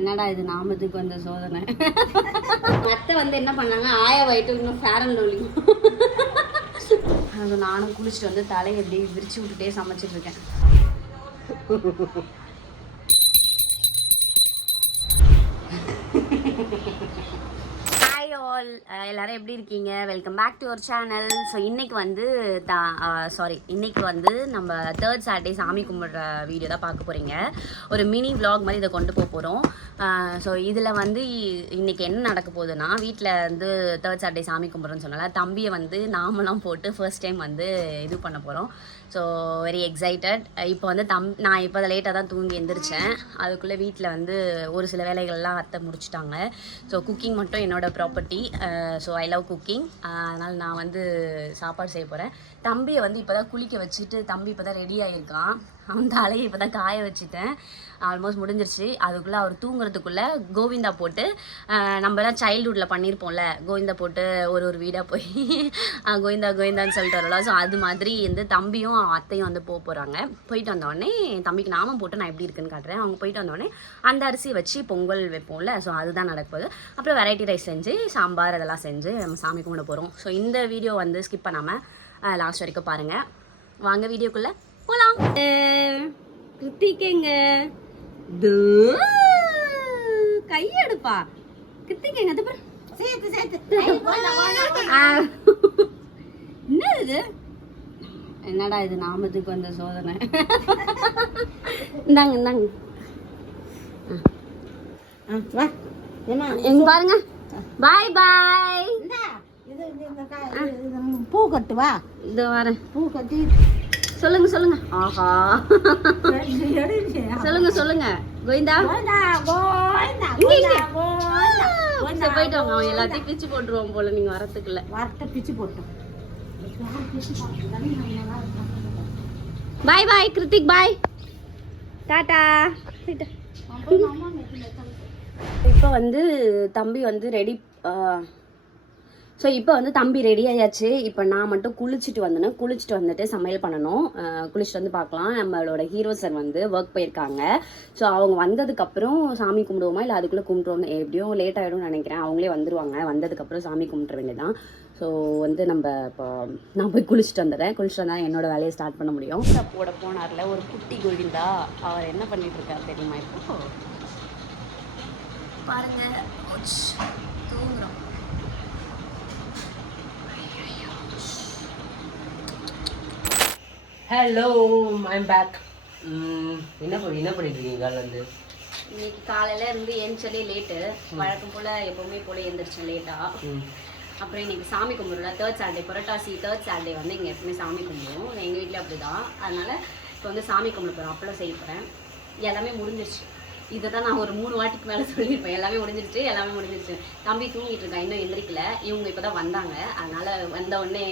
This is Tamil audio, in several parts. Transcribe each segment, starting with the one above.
என்னடா இது நாமத்துக்கு வந்த சோதனை? அத்தை வந்து என்ன பண்ணாங்க? ஆயா வயிட்டு இன்னும் ஃபேரன் அண்ட் அது நானும் குளிச்சுட்டு வந்து தலையை எப்படி விரிச்சு விட்டுட்டே சமைச்சிட்டு இருக்கேன். ஹாய் ஆல் எல்லாரும் எப்படி இருக்கீங்க? Welcome back to our channel so இன்னைக்கு வந்து சாரி இன்னைக்கு வந்து நம்ம தேர்ட் சாட்டர்டே சாமி கும்பிட்ற வீடியோ தான் பார்க்க போகிறீங்க ஒரு மினி விளாக் மாதிரி இதை கொண்டு போக போகிறோம் ஸோ இதில் வந்து இ- இன்னைக்கு என்ன நடக்க போகுதுன்னா வீட்டில் வந்து தேர்ட் சாட்டர்டே சாமி கும்பிட்றோன்னு சொன்னால தம்பியை வந்து நாமெல்லாம் போட்டு ஃபர்ஸ்ட் டைம் வந்து இது பண்ண போகிறோம் ஸோ வெரி எக்ஸைட்டட் இப்போ வந்து தம் நான் இப்போ லேட்டாக தான் தூங்கி எந்திரிச்சேன். அதுக்குள்ளே வீட்டில் வந்து ஒரு சில வேலைகள்லாம் அத்தை முடிச்சிட்டாங்க. ஸோ குக்கிங் மட்டும் என்னோடய proper property so I love cooking அதனால் நான் வந்து சாப்பாடு செய்ய போகிறேன் தம்பியை வந்து இப்போ தான் குளிக்க வச்சுட்டு தம்பி இப்போ தான் ரெடி ஆகியிருக்கான் அவன் தலையை இப்போ தான் காய வச்சுட்டேன். ஆல்மோஸ்ட் முடிஞ்சிருச்சு. அதுக்குள்ளே அவர் தூங்குறதுக்குள்ளே கோவிந்தா போட்டு நம்மலாம் நம்ம தான் சைல்ட்ஹுட்டில் பண்ணியிருப்போம்ல கோவிந்தா போட்டு ஒரு ஒரு வீடாக போய் கோவிந்தா கோவிந்தான்னு சொல்லிட்டு வரலாம் ஸோ அது மாதிரி வந்து தம்பியும் அத்தையும் வந்து போக போகிறாங்க போயிட்டு வந்தோடனே தம்பிக்கு நாமம் போட்டு நான் எப்படி இருக்குன்னு காட்டுறேன். அவங்க போயிட்டு வந்தோடனே அந்த அரிசி வச்சு பொங்கல் வைப்போம்ல. ஸோ அதுதான் நடக்குது அப்புறம் வெரைட்டி ரைஸ் செஞ்சு சாம்பார் அதெல்லாம் செஞ்சு நம்ம சாமி கும்பிட போகிறோம் ஸோ இந்த வீடியோ வந்து ஸ்கிப் பண்ணாமல் லாஸ்ட் வரைக்கும் பாருங்கள் வாங்க வீடியோக்குள்ளே. போகலாம் கிருத்திகேங்க கையெடுப்பா. கிருத்திகேங்க அது பாரு. சேர்த்து சேர்த்து. ஆ. என்ன இது? என்னடா இது நாமத்துக்கு வந்த சோதனை? இந்தாங்க இந்தாங்க. எங்க பாருங்க. பாய் பாய். பூ கட்டு வா. இது வரேன். பூ கட்டி சொல்லுங்க சொல்லுங்க. ஆஹா. சொல்லுங்க சொல்லுங்க. கோவிந்தா? போயிட்டு வாங்க. அவன் எல்லாத்தையும் பிச்சு போட்டுருவோம் போல நீங்க வரத்துக்குள்ள. வரட்ட பிச்சு போட்டோம். பாய் பாய் கிருத்திக் பாய். டாடா. இப்போ வந்து தம்பி வந்து ரெடி ஸோ இப்போ வந்து தம்பி ரெடி ஆயாச்சு. இப்போ நான் மட்டும் குளிச்சுட்டு வந்தேன் குளிச்சுட்டு வந்துட்டு சமையல் பண்ணணும். குளிச்சுட்டு வந்து பார்க்கலாம். நம்மளோட ஹீரோ சார் வந்து ஒர்க் போயிருக்காங்க. ஸோ அவங்க வந்ததுக்கப்புறம் சாமி கும்பிடுவோமா? இல்லை அதுக்குள்ளே கும்பிட்டுருவோம் எப்படியும் லேட் ஆகிடும்னு நினைக்கிறேன். அவங்களே வந்துருவாங்க. வந்ததுக்கப்புறம் சாமி கும்பிட்ற வேண்டியதான் ஸோ வந்து நம்ம இப்போ நான் போய் குளிச்சுட்டு வந்துடுறேன். குளிச்சுட்டு வந்தால் என்னோட வேலையை ஸ்டார்ட் பண்ண முடியும். போட போனார்ல ஒரு குட்டி கோவிந்தா. அவர் என்ன பண்ணிட்டு இருக்காரு தெரியுமா இப்போ? பாருங்க. தூங்குறோம். ஹலோ ஐம் பேக் என்ன பண்ணி என்ன பண்ணிட்டு இருக்கீங்க காலைல இருந்து இன்னைக்கு காலையில இருந்து ஏஞ்சலே லேட்டு வழக்கம் போல எப்பவுமே போல எந்திரிச்சேன் லேட்டா ம். அப்புறம் இன்னைக்கு சாமி கும்பிடுவோம் third Saturday Purattasi third Saturday வந்து இங்கே எப்பவுமே சாமி கும்பிடுவோம். எங்கள் வீட்டில் அப்படிதான். அதனால இப்போ வந்து சாமி கும்பிட போகிறோம் அப்பளம் செய்ய போகிறேன் எல்லாமே முடிஞ்சிருச்சு. இதை தான் நான் ஒரு மூணு வாட்டிக்கு மேலே சொல்லியிருப்பேன். எல்லாமே முடிஞ்சிருச்சு எல்லாமே முடிஞ்சிருச்சு. தம்பி தூங்கிட்டு இருக்கான் இன்னும் எந்திரிக்கல. இவங்க இப்போ தான் வந்தாங்க. அதனால வந்த உடனே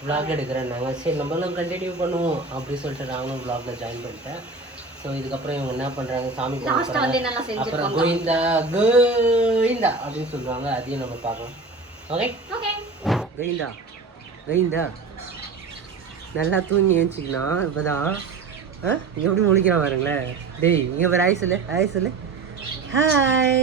vlog எடுக்கிறேன் நாங்கள் சரி நம்மளும் கண்டினியூ பண்ணுவோம் அப்படி சொல்லிட்டு நாங்களும் vlogல ஜாயின் பண்ணிட்டேன். ஸோ இதுக்கப்புறம் இவங்க என்ன பண்ணுறாங்க சாமி அப்புறம் கோவிந்தா கோவிந்தா அப்படின்னு சொல்லுவாங்க அதையும் நம்ம பார்க்கலாம். Okay okay Govinda Govinda. நல்லா தூங்கி ஏஞ்சிக்கலாம் இப்போதான் ஆ? எப்படி முழிக்கிறான் பாருங்களேன். டேய் இங்கே வேறு ஆய் சொல்லு ஆய் சொல்லு. ஹாய்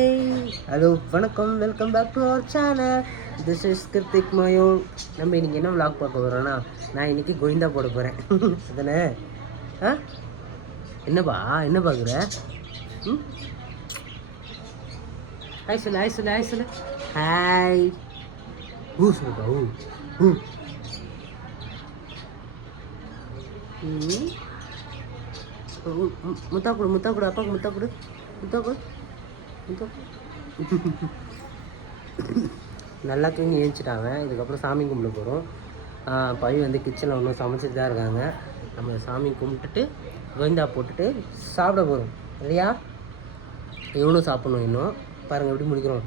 ஹலோ வணக்கம் welcome back to our channel this is Krithik Mayon நம்ம இன்னைக்கு என்ன விளாக் பார்க்க போகிறோன்னா நான் இன்னைக்கு கோவிந்தா போட போகிறேன் அதானே? ஆ? என்னப்பா? என்ன பார்க்குற? ம்? ஹாய் சொல்லு ஹாய் சொல்லு ஹாய் சொல்லு. ஹாய் ஊ சொல்லுப்பா ஊ ஊ ம். முத்தா கொடு முத்தா கொடு அப்பாவுக்கு முத்தா கொடு. முத்தா கொடு. முத்தா கொடு. நல்லா தூங்கி ஏஞ்சிட்டாங்க இதுக்கப்புறம் சாமி கும்பிட போகிறோம் பையன் வந்து கிச்சனில் ஒன்றும் சமைச்சிட்டு தான் இருக்காங்க. நம்ம சாமி கும்பிட்டுட்டு கோவிந்தா போட்டுட்டு சாப்பிட போகிறோம் இல்லையா? இவனும் சாப்பிடணும் இன்னும். பாருங்கள் எப்படி முடிக்கிறோம்.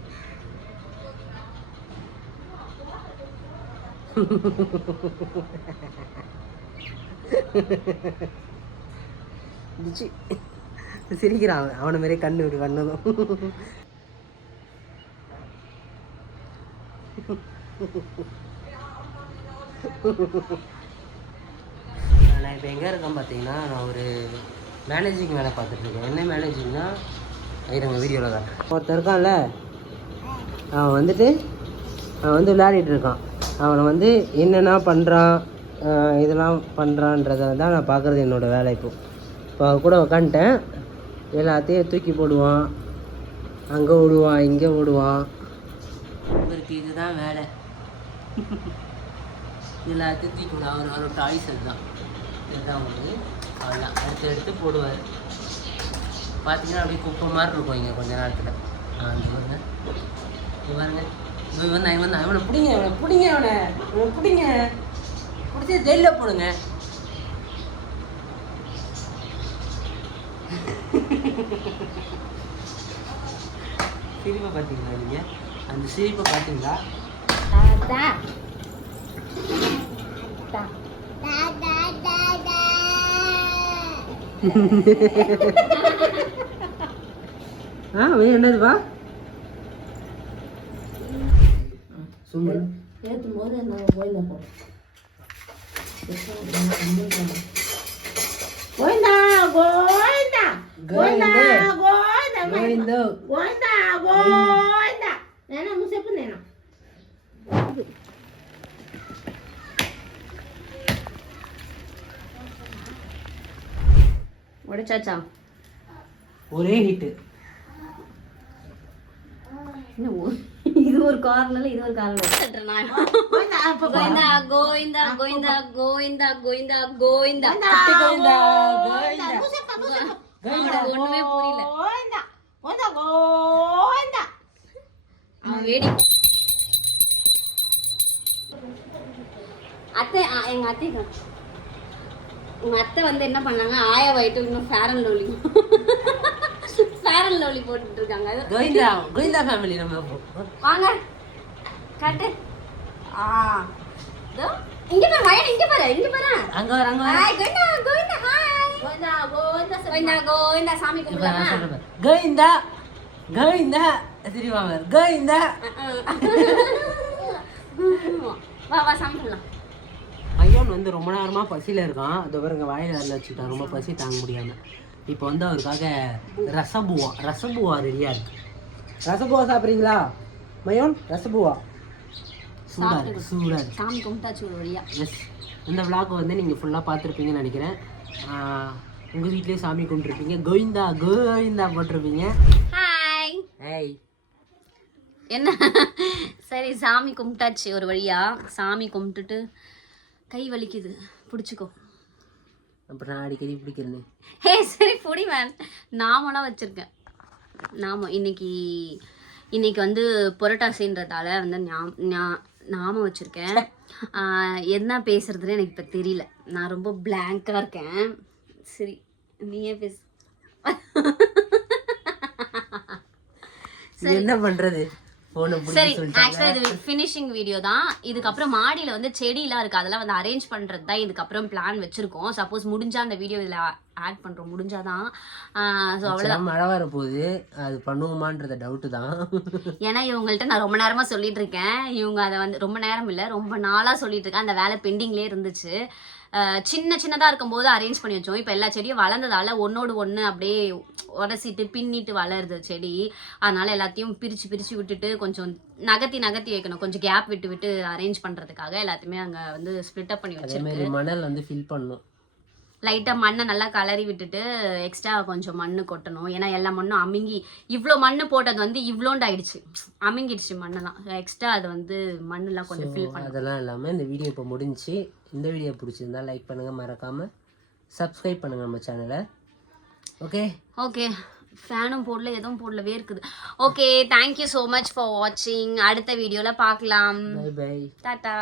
சிரிக்கிறான் அவனை. மாதிரியே கண்ணு இப்படி கண்ணதும் நான் இப்போ எங்கே இருக்கேன் பார்த்தீங்கன்னா நான் ஒரு மேனேஜிங் வேலை பார்த்துட்ருக்கேன் என்ன மேனேஜிங்னா இருங்க வீடியோவில் தான். ஒருத்தன் இருக்கான்ல அவன் வந்துட்டு அவன் வந்து விளையாடிட்டு இருக்கான். அவனை வந்து என்னென்ன பண்ணுறான் இதெல்லாம் பண்ணுறான்றத தான் நான் பார்க்குறது என்னோடய வேலை இப்போ. இப்போ அவன் கூட உக்காந்துட்டேன். எல்லாத்தையும் தூக்கி போடுவான். அங்கே ஓடுவான் இங்கே ஓடுவான். இவருக்கு இதுதான் வேலை. எல்லாத்தையும் தூக்கி அவர் அவரோட டாய்ஸ் அதுதான். இதுதான் வந்து அவ்வளோதான் அடுத்து எடுத்து போடுவார். பார்த்தீங்கன்னா அப்படியே குப்பை மாதிரி இருக்கும் இங்கே கொஞ்ச நேரத்தில். ஆ இங்க பாருங்க. இவன் வந்து இவன் வந்து இவனை பிடிங்க இவனை பிடிங்க அவனை. இவனை பிடிங்க. பிடிச்சி ஜெயிலில் போடுங்க. திரும்ப பார்த்தீங்களா நீங்கள் அந்த சிரிப்பை பார்த்தீங்களா ஆ என்னதுப்பா சும்மா ஏற்றும் போது நாங்கள் கோயிலில் போகிறோம் கோயந்தா கோயந்தா கோயந்தா கோயந்தா கோயந்தா கோயந்தா నేను నువ్వు చెప్పు నేను உடைச்சாச்சா ஒரே ஹிட்டு என்ன ஒரு- இது ஒரு கார்னர்ல இது ஒரு கார்னர் கோவிந்தா கோவிந்தா கோவிந்தா கோவிந்தா கோவிந்தா கோவிந்தா அவனுக்கு ஒண்ணுமே புரியல கோவிந்தா கோவிந்தா கோவிந்தா அவன் வேடி அத்தை ஆ, எங்க அத்தை உங்க அத்தை வந்து என்ன பண்ணாங்க? ஆயா வைட்டு இன்னும் fair and lovely fair and lovely போட்டுட்டு இருக்காங்க கோவிந்தா கோவிந்தா ஃபேமிலி நம்ம. வாங்க. காட்டு. ஆ. இங்க பாரு வயல் இங்க பாரு இங்க பாரு. அங்க வர அங்க வர ஹாய் கோவிந்தா கோவிந்தா ஹாய் கோவிந்தா கோவிந்தா கோவிந்தா கோவிந்தா சாமி பாரு. கோவிந்தா கோவிந்தா. வாங்க கோவிந்தா வா வா சாமி கும்பிடலாம் ஐயன் வந்து ரொம்ப நேரமா பசியில இருக்கான். அது பாருங்க வாயில வரல வச்சுட்டான் ரொம்ப பசி தாங்க முடியாம. இப்போ வந்து அவருக்காக ரசபுவா ரசபுவா ரெடியா இருக்கு. ரசபுவா சாப்பிட்றீங்களா? மயோன் ரசபுவா? சூடா இருக்கு சூடா இருக்கு. சாமி கும்பிட்டாச்சு ஒரு வழியா. எஸ் இந்த vlog வந்து நீங்கள் ஃபுல்லாக பார்த்துருப்பீங்கன்னு நினைக்கிறேன். உங்கள் வீட்லேயே சாமி கும்பிட்ருப்பீங்க கோவிந்தா கோவிந்தா போட்டிருப்பீங்க. ஹாய் ஏய் என்ன? சரி சாமி கும்பிட்டாச்சு ஒரு வழியா. சாமி கும்பிட்டுட்டு கை வலிக்குது. பிடிச்சிக்கோ. அப்புறம் நான் அடிக்கடி பிடிக்கிறேன்னு ஹே சரி புடி மேன் நாமெல்லாம் வச்சுருக்கேன். நாமம் இன்னைக்கு இன்னைக்கு வந்து புரட்டாசின்றதால வந்து நாமம் வச்சுருக்கேன். என்ன பேசுறதுன்னு எனக்கு இப்போ தெரியல. நான் ரொம்ப பிளாங்காக இருக்கேன். சரி நீயே பேசு. என்ன பண்ணுறது சரி ஆக்சுவலாக இது ஃபினிஷிங் வீடியோ தான். இதுக்கப்புறம் மாடியில் வந்து செடியெலாம் இருக்குது அதெல்லாம் வந்து அரேஞ்ச் பண்ணுறது தான் இதுக்கப்புறம் பிளான் வச்சுருக்கோம். சப்போஸ் முடிஞ்சா அந்த வீடியோ இதில் ஆட் பண்ணுறோம் முடிஞ்சாதான். ஸோ அவ்வளோ Actually, மழை வர போகுது அது பண்ணுவோமான்றத டவுட்டு தான். ஏன்னா இவங்கள்ட்ட நான் ரொம்ப நேரமா சொல்லிட்டு இருக்கேன் இவங்க அதை வந்து ரொம்ப நேரம் இல்லை ரொம்ப நாளா சொல்லிட்டு இருக்கேன் அந்த வேலை பெண்டிங்லேயே இருந்துச்சு. சின்ன சின்னதா இருக்கும்போது அரேஞ்ச் பண்ணி வச்சோம். இப்போ எல்லா செடியும் வளர்ந்ததால ஒன்னோடு ஒன்று அப்படியே உரசிட்டு பின்னிட்டு வளருது செடி. அதனால எல்லாத்தையும் பிரிச்சு பிரிச்சு விட்டுட்டு கொஞ்சம் நகர்த்தி நகர்த்தி வைக்கணும். கொஞ்சம் கேப் விட்டு விட்டு அரேஞ்ச் பண்றதுக்காக எல்லாத்தையுமே அங்க வந்து ஸ்ப்ளிட் அப் பண்ணி அதே வச்சிருக்கு. மாதிரி மணல் வந்து ஃபில் பண்ணும் லைட்டாக மண்ணை நல்லா கலரி விட்டுட்டு எக்ஸ்ட்ரா கொஞ்சம் மண் கொட்டணும். ஏன்னா எல்லா மண்ணும் அமுங்கி இவ்வளோ மண் போட்டது வந்து இவ்வளோண்டு ஆயிடுச்சு. அமுங்கிடுச்சு மண்ணெல்லாம் எக்ஸ்ட்ரா அது வந்து மண்ணெல்லாம் கொஞ்சம் ஃபில் பண்ணணும். அதெல்லாம் இல்லாமல் இந்த வீடியோ இப்போ முடிஞ்சுச்சு இந்த வீடியோ பிடிச்சிருந்தா லைக் பண்ணுங்கள் மறக்காமல் சப்ஸ்கிரைப் பண்ணுங்கள் நம்ம சேனலை ஓகே ஓகே ஃபேனும் போடல எதுவும் போடல வேர்க்குது. Okay thank you so much for வாட்சிங் அடுத்த வீடியோவில் பார்க்கலாம் பை பை டாட்டா